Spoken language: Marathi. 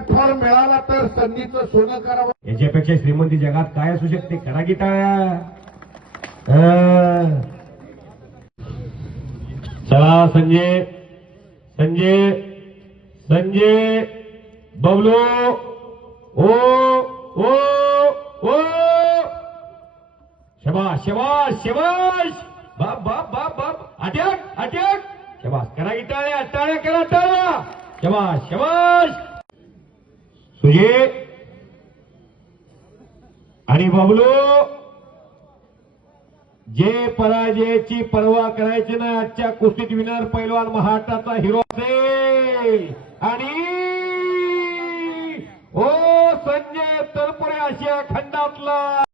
प्लॅटफॉर्म मिळाला तर संधीचं सोनं करावं. याच्यापेक्षा श्रीमंती जगात काय असू शकते? करा की टाळ्या. चला संजय संजय संजय बबलू ओ ओ ओ शबाश शबाश शबाश बाप बाप बाप बाप अटॅक अटॅक शबाश करा की टाळ्या टाळ्या करा टाळ्या शबाश शबाश सुजय आणि बबलू जे पराजयाची पर्वा करायची ना आजच्या कुस्तीत विनर पैलवान महाराष्ट्राचा हिरो असेल आणि ओ संजय तळपुरे आशिया खंडातला